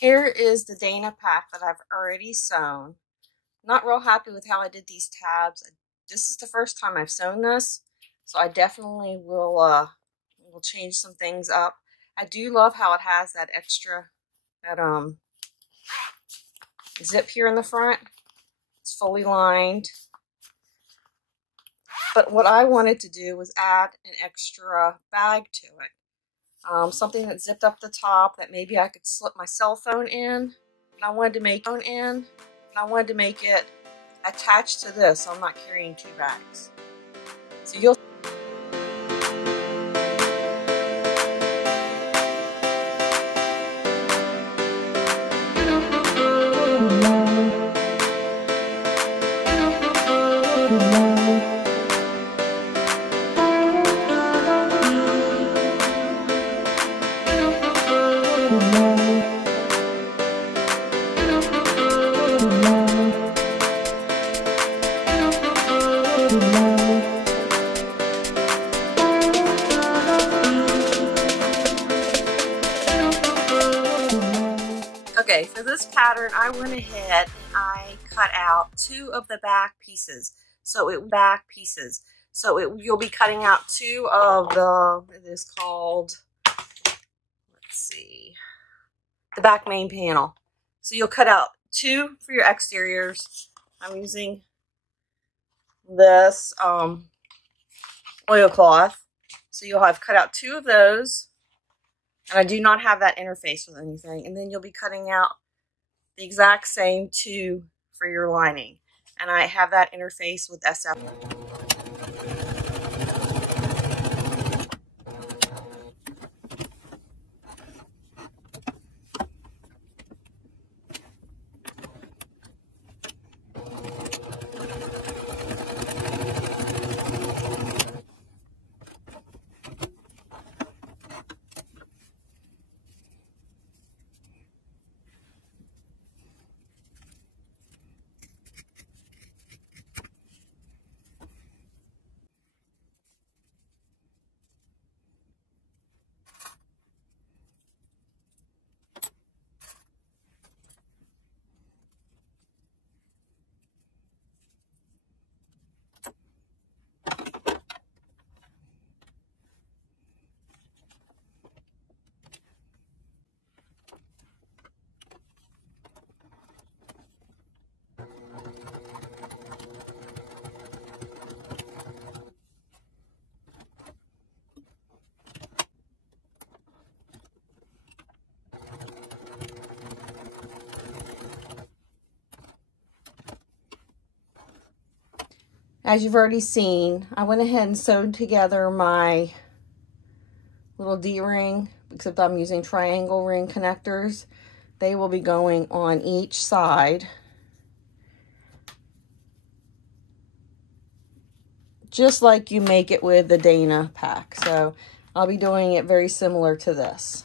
Here is the Dayna pack that I've already sewn. Not real happy with how I did these tabs. This is the first time I've sewn this, so I definitely will change some things up. I do love how it has that extra zip here in the front. It's fully lined. But what I wanted to do was add an extra bag to it. Something that zipped up the top that maybe I could slip my cell phone in. And I wanted to make it attached to this, so I'm not carrying two bags. So you'll Okay, for this pattern, I went ahead and I cut out two of the back pieces. You'll be cutting out two of the, it is called, let's see, the back main panel. So you'll cut out two for your exteriors. I'm using this oilcloth. So you'll have cut out two of those. And I do not have that interface with anything. And then you'll be cutting out the exact same two for your lining. And I have that interface with SF. As you've already seen, I went ahead and sewed together my little D-ring, except I'm using triangle ring connectors. They will be going on each side, just like you make it with the Dayna pack. So I'll be doing it very similar to this.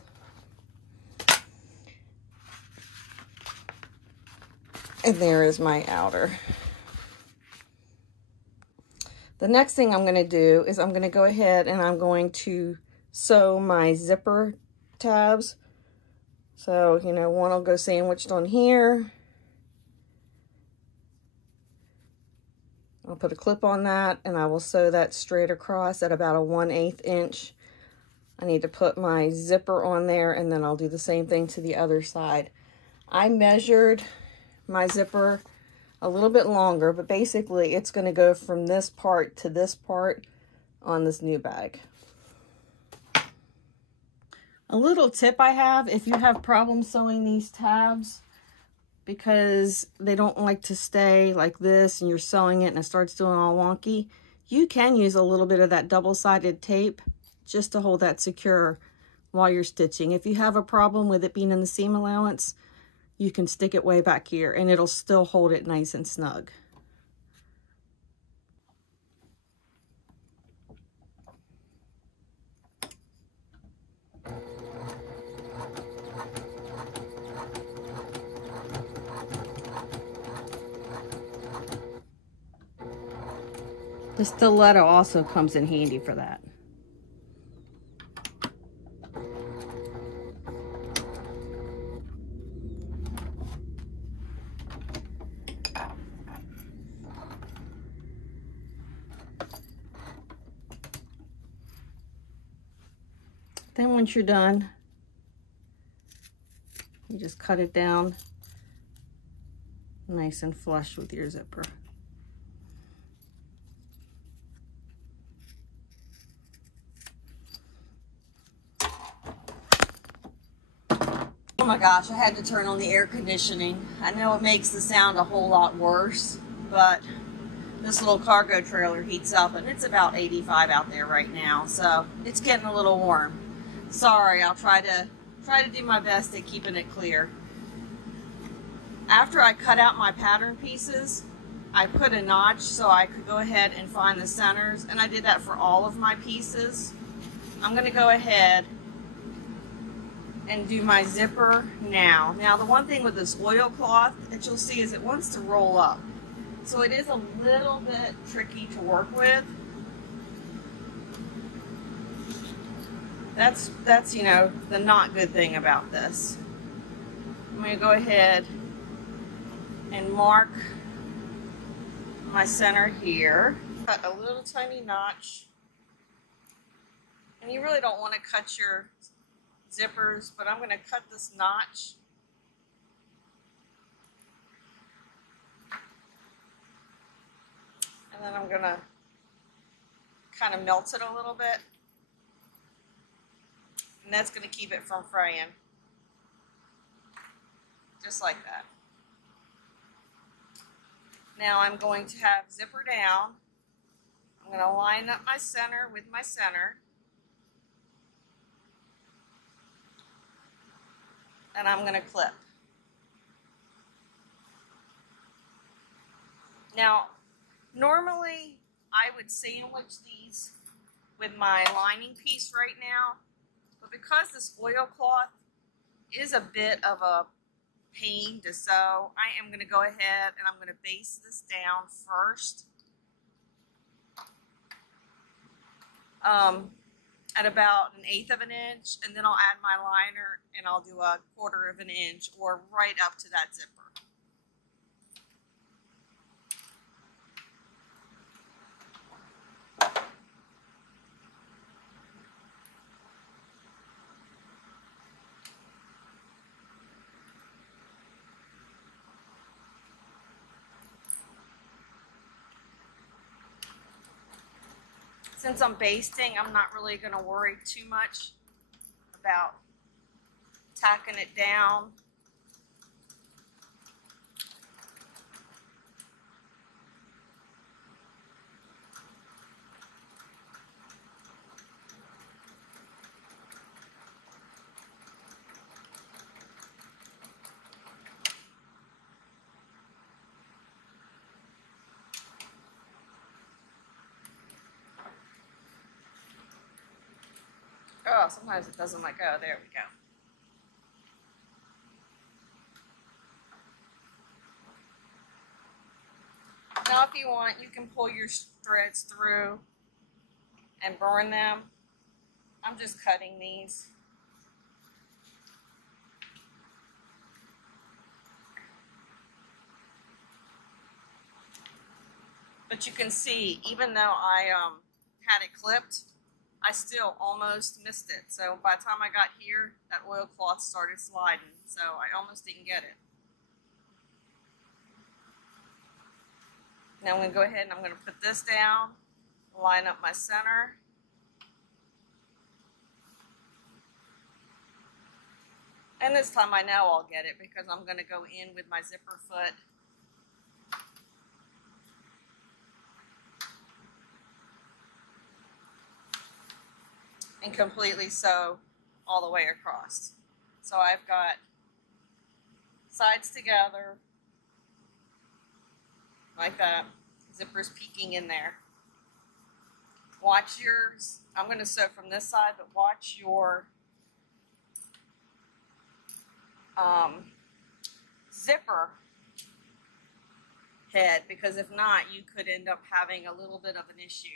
And there is my outer. The next thing I'm going to do is I'm going to go ahead and I'm going to sew my zipper tabs. So, you know, one will go sandwiched on here. I'll put a clip on that and I will sew that straight across at about a 1/8 inch. I need to put my zipper on there and then I'll do the same thing to the other side. I measured my zipper a little bit longer, but basically it's going to go from this part to this part on this new bag. A little tip I have, if you have problems sewing these tabs because they don't like to stay like this and you're sewing it and it starts doing all wonky, you can use a little bit of that double-sided tape just to hold that secure while you're stitching. If you have a problem with it being in the seam allowance, you can stick it way back here and it'll still hold it nice and snug. The stiletto also comes in handy for that. Then once you're done, you just cut it down nice and flush with your zipper. Oh my gosh, I had to turn on the air conditioning. I know it makes the sound a whole lot worse, but this little cargo trailer heats up and it's about 85 out there right now, so it's getting a little warm. Sorry, I'll try to do my best at keeping it clear. After I cut out my pattern pieces, I put a notch so I could go ahead and find the centers, and I did that for all of my pieces. I'm going to go ahead and do my zipper now. Now the one thing with this oilcloth that you'll see is it wants to roll up. So it is a little bit tricky to work with. That's you know, the not good thing about this. I'm going to go ahead and mark my center here. Cut a little tiny notch. And you really don't want to cut your zippers, but I'm going to cut this notch. And then I'm going to kind of melt it a little bit. And that's going to keep it from fraying. Just like that. Now I'm going to have zipper down. I'm going to line up my center with my center. And I'm going to clip. Now, normally I would sandwich these with my lining piece right now, but because this oilcloth is a bit of a pain to sew, I am going to go ahead and I'm going to base this down first at about 1/8 of an inch, and then I'll add my liner and I'll do 1/4 of an inch or right up to that zipper. Since I'm basting, I'm not really going to worry too much about tacking it down. Oh, sometimes it doesn't let go. There we go. Now, if you want, you can pull your threads through and burn them. I'm just cutting these. But you can see, even though I had it clipped, I still almost missed it. So by the time I got here, that oilcloth started sliding. So I almost didn't get it. Now I'm going to go ahead and I'm going to put this down, line up my center. And this time I know I'll get it because I'm going to go in with my zipper foot. And completely sew all the way across. So I've got sides together, like that, zippers peeking in there. Watch yours, I'm going to sew from this side, but watch your zipper head, because if not, you could end up having a little bit of an issue.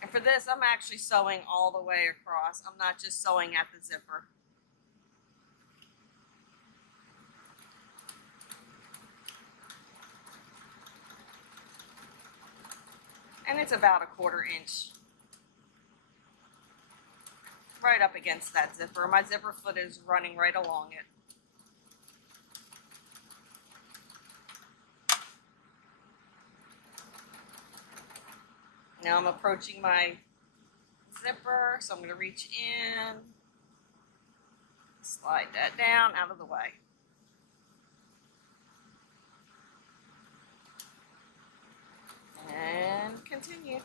And for this, I'm actually sewing all the way across. I'm not just sewing at the zipper. And it's about 1/4 inch right up against that zipper. My zipper foot is running right along it. Now I'm approaching my zipper, so I'm going to reach in, slide that down out of the way. And continue.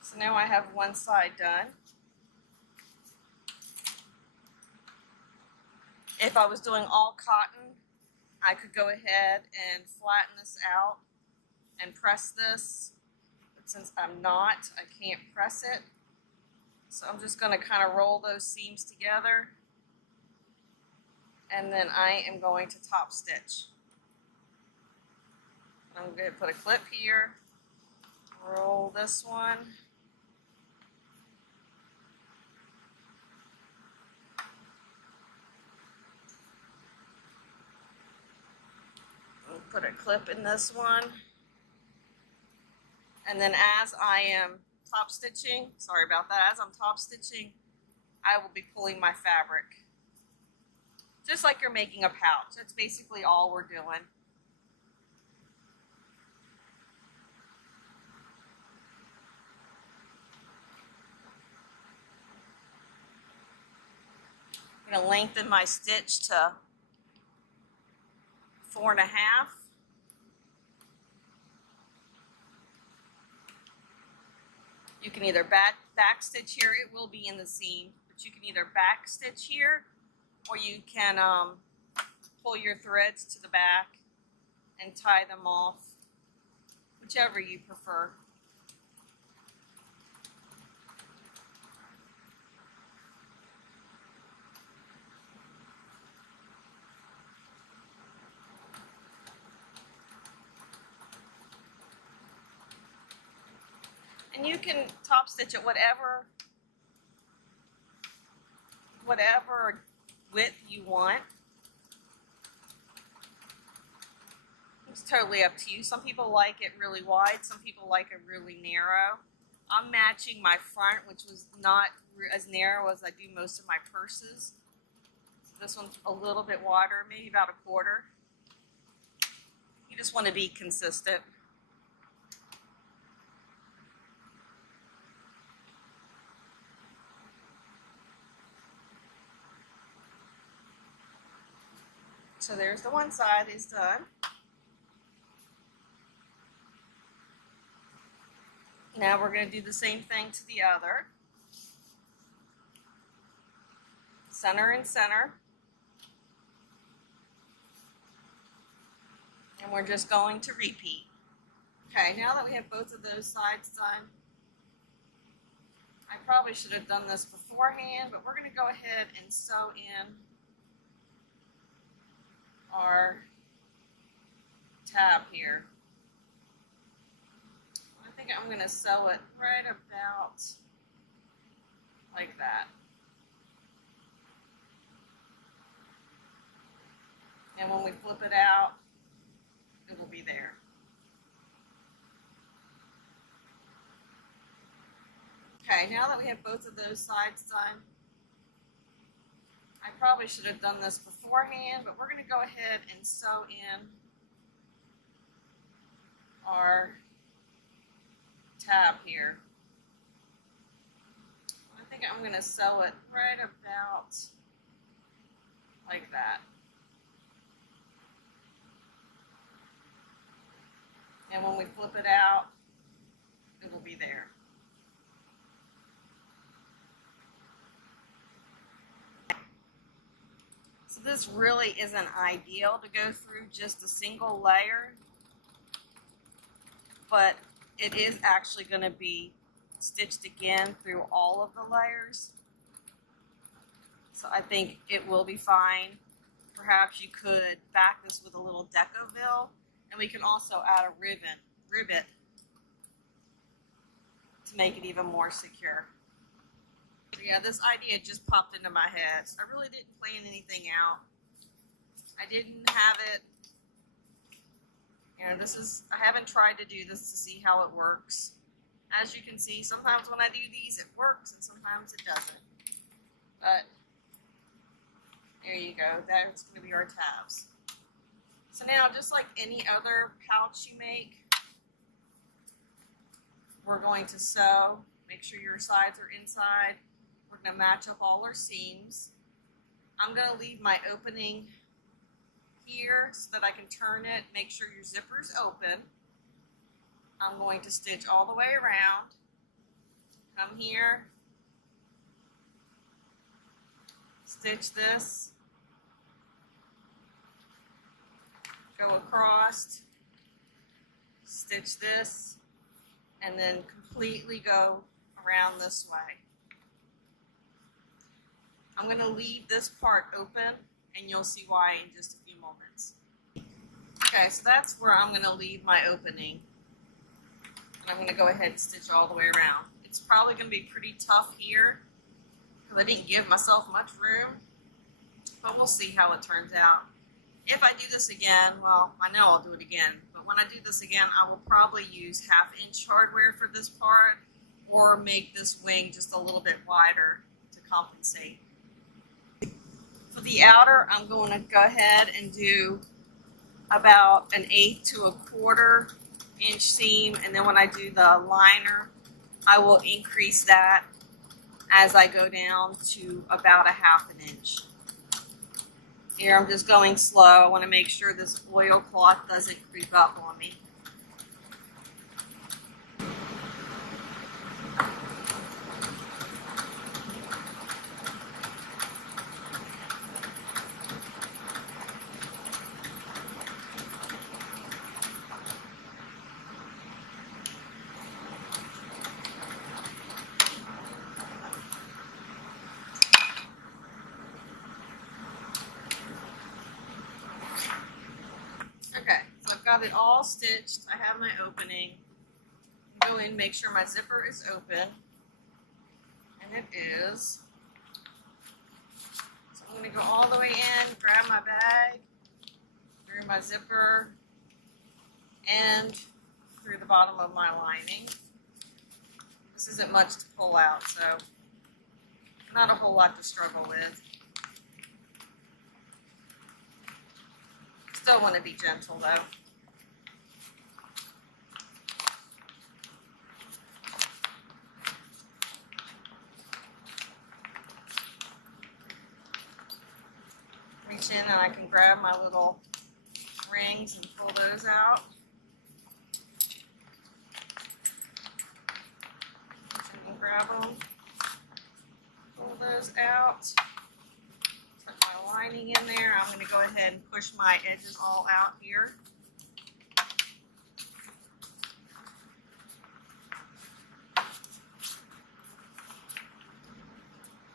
So now I have one side done. If I was doing all cotton, I could go ahead and flatten this out and press this. But since I'm not, I can't press it. So I'm just going to kind of roll those seams together. And then I am going to top stitch. I'm going to put a clip here, roll this one. Put a clip in this one, and then as I am top stitching, sorry about that, as I'm top stitching, I will be pulling my fabric. Just like you're making a pouch. That's basically all we're doing. I'm going to lengthen my stitch to 4.5. You can either back stitch here, it will be in the seam, but you can either back stitch here, or you can pull your threads to the back and tie them off, whichever you prefer. And you can top stitch it whatever width you want. It's totally up to you. Some people like it really wide, some people like it really narrow. I'm matching my front, which was not as narrow as I do most of my purses. So this one's a little bit wider, maybe about 1/4. You just want to be consistent. So there's the one side is done. Now we're going to do the same thing to the other. Center and center. And we're just going to repeat. Okay, now that we have both of those sides done, I probably should have done this beforehand, but we're going to go ahead and sew in our tab here. I think I'm going to sew it right about like that. And when we flip it out, it will be there. Okay, now that we have both of those sides done, I probably should have done this beforehand, but we're going to go ahead and sew in our tab here. I think I'm going to sew it right about like that. And when we flip it out, it will be there. So this really isn't ideal to go through just a single layer, but it is actually going to be stitched again through all of the layers. So I think it will be fine. perhaps you could back this with a little Decoville, and we can also add a rivet to make it even more secure. Yeah, this idea just popped into my head. I really didn't plan anything out. I didn't have it, you know, I haven't tried to do this to see how it works. As you can see, sometimes when I do these, it works, and sometimes it doesn't. But there you go. That's going to be our tabs. So now, just like any other pouch you make, we're going to sew. Make sure your sides are inside. We're going to match up all our seams. I'm going to leave my opening here so that I can turn it. Make sure your zipper is open. I'm going to stitch all the way around. Come here. Stitch this. Go across. Stitch this. And then completely go around this way. I'm going to leave this part open, and you'll see why in just a few moments. Okay, so that's where I'm going to leave my opening. And I'm going to go ahead and stitch all the way around. It's probably going to be pretty tough here because I didn't give myself much room, but we'll see how it turns out. If I do this again, well, I know I'll do it again, but when I do this again, I will probably use 1/2" hardware for this part, or make this wing just a little bit wider to compensate. For the outer, I'm going to go ahead and do about 1/8 to 1/4 inch seam, and then when I do the liner, I will increase that as I go down to about 1/2 inch. Here I'm just going slow. I want to make sure this oilcloth doesn't creep up on me. Got it all stitched. I have my opening. Go in, make sure my zipper is open, and it is. So I'm going to go all the way in, grab my bag, through my zipper, and through the bottom of my lining. This isn't much to pull out, so not a whole lot to struggle with. Still want to be gentle though. Reach in and I can grab my little rings and pull those out. And grab them, pull those out, put my lining in there. I'm going to go ahead and push my edges all out here.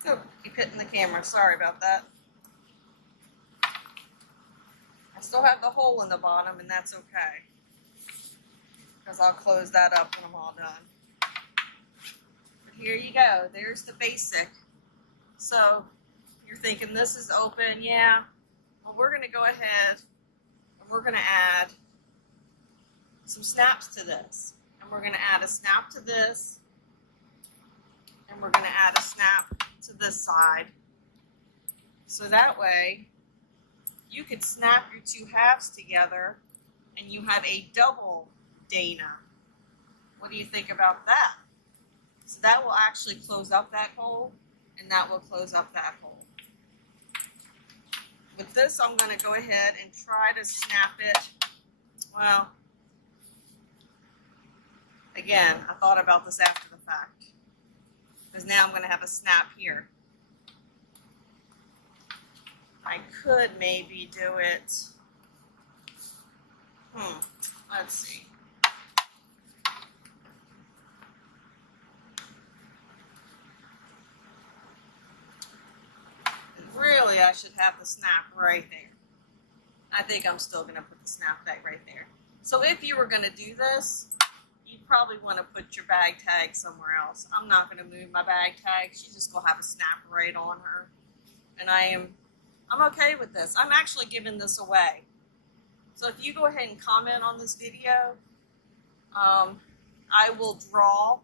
Oh, keep hitting the camera, sorry about that. Still have the hole in the bottom, and that's okay, because I'll close that up when I'm all done. But here you go. There's the basic. So you're thinking this is open. Yeah. Well, we're going to go ahead and we're going to add some snaps to this. And we're going to add a snap to this. And we're going to add a snap to this side. So that way you could snap your 2 halves together and you have a double Dayna. What do you think about that? So that will actually close up that hole, and that will close up that hole. With this, I'm going to go ahead and try to snap it. Well, again, I thought about this after the fact, because now I'm going to have a snap here. I could maybe do it. Let's see. Really, I should have the snap right there. I think I'm still going to put the snap bag right there. So if you were going to do this, you probably want to put your bag tag somewhere else. I'm not going to move my bag tag. She's just going to have a snap right on her. And I'm okay with this. I'm actually giving this away. So if you go ahead and comment on this video, I will draw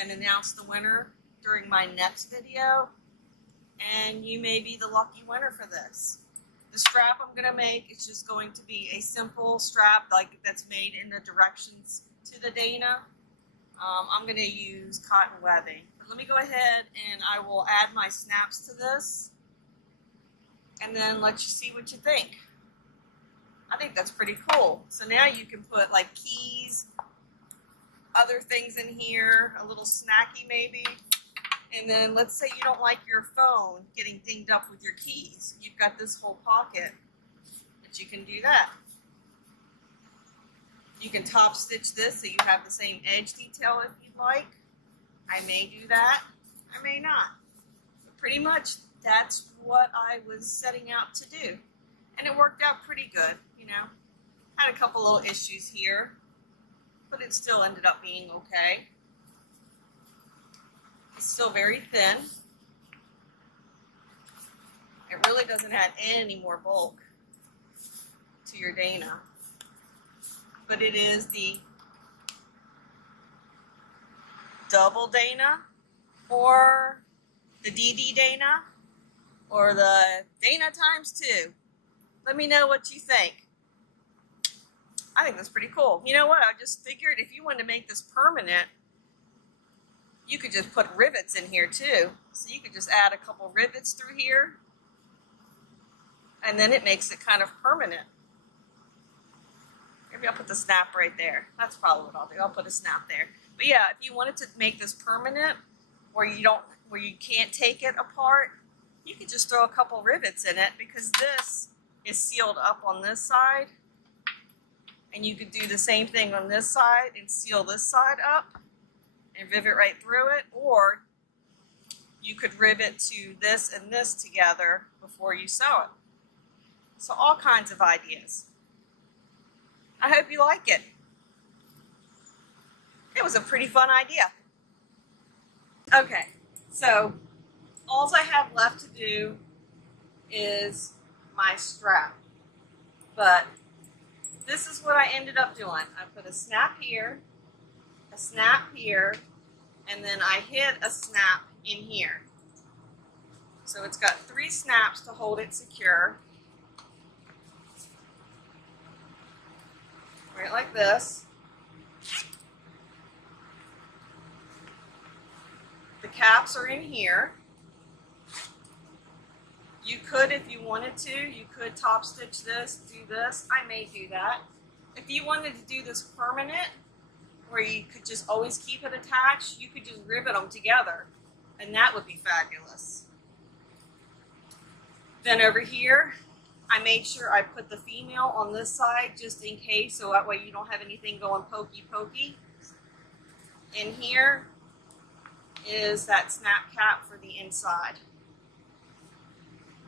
and announce the winner during my next video. And you may be the lucky winner for this. The strap I'm going to make is just going to be a simple strap like that's made in the directions to the Dayna. I'm going to use cotton webbing. But let me go ahead and I will add my snaps to this and then let you see what you think. I think that's pretty cool. So now you can put like keys, other things in here, a little snacky maybe. And then let's say you don't like your phone getting dinged up with your keys. You've got this whole pocket that you can do that. You can top stitch this so you have the same edge detail if you'd like. I may do that, I may not. But pretty much that's what I was setting out to do. And it worked out pretty good, you know. Had a couple little issues here, but it still ended up being okay. It's still very thin. It really doesn't add any more bulk to your Dayna. But it is the double Dayna or the DD Dayna or the Dayna ×2. Let me know what you think. I think that's pretty cool. You know what? I just figured if you wanted to make this permanent, you could just put rivets in here too. So you could just add a couple rivets through here and then it makes it kind of permanent. Maybe I'll put the snap right there. That's probably what I'll do. I'll put a snap there. But yeah, if you wanted to make this permanent where you can't take it apart, you could just throw a couple rivets in it because this is sealed up on this side. And you could do the same thing on this side and seal this side up and rivet right through it, or you could rivet to this and this together before you sew it. So all kinds of ideas. I hope you like it. It was a pretty fun idea. Okay, so all I have left to do is my strap. But this is what I ended up doing. I put a snap here, and then I hid a snap in here. So it's got 3 snaps to hold it secure. Right like this. The caps are in here. You could, if you wanted to, you could top stitch this, do this. I may do that. If you wanted to do this permanent, where you could just always keep it attached, you could just rivet them together, and that would be fabulous. Then over here, I made sure I put the female on this side just in case, so that way you don't have anything going pokey. In here is that snap cap for the inside.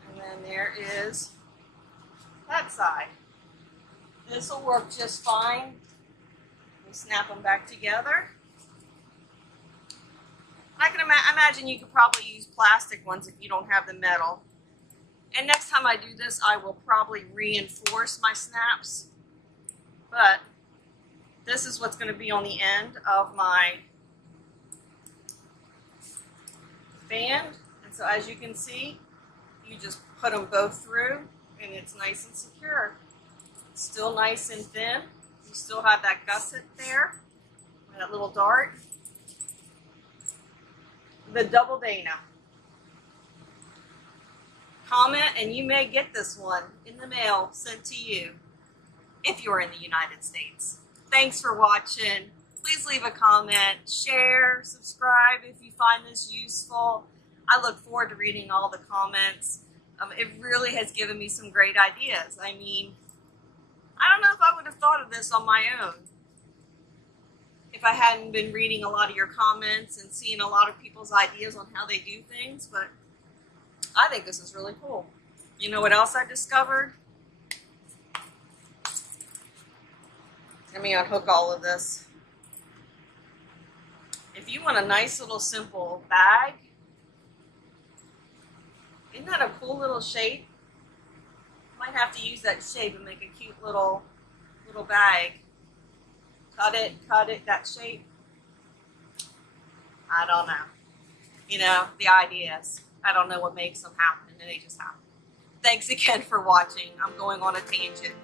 And then there is that side. This will work just fine. We snap them back together. I can imagine you could probably use plastic ones if you don't have the metal. And next time I do this, I will probably reinforce my snaps. But this is what's going to be on the end of my band. And so as you can see, you just put them both through and it's nice and secure. It's still nice and thin. You still have that gusset there, that little dart. The double Dayna. Comment and you may get this one in the mail sent to you if you're in the United States. Thanks for watching. Please leave a comment, share, subscribe if you find this useful. I look forward to reading all the comments. It really has given me some great ideas. I mean, I don't know if I would have thought of this on my own if I hadn't been reading a lot of your comments and seeing a lot of people's ideas on how they do things, but I think this is really cool. You know what else I discovered? Let me unhook all of this. If you want a nice little simple bag, isn't that a cool little shape? Might have to use that shape and make a cute little bag. Cut it, that shape. I don't know. You know, the ideas. I don't know what makes them happen, and they just happen. Thanks again for watching. I'm going on a tangent.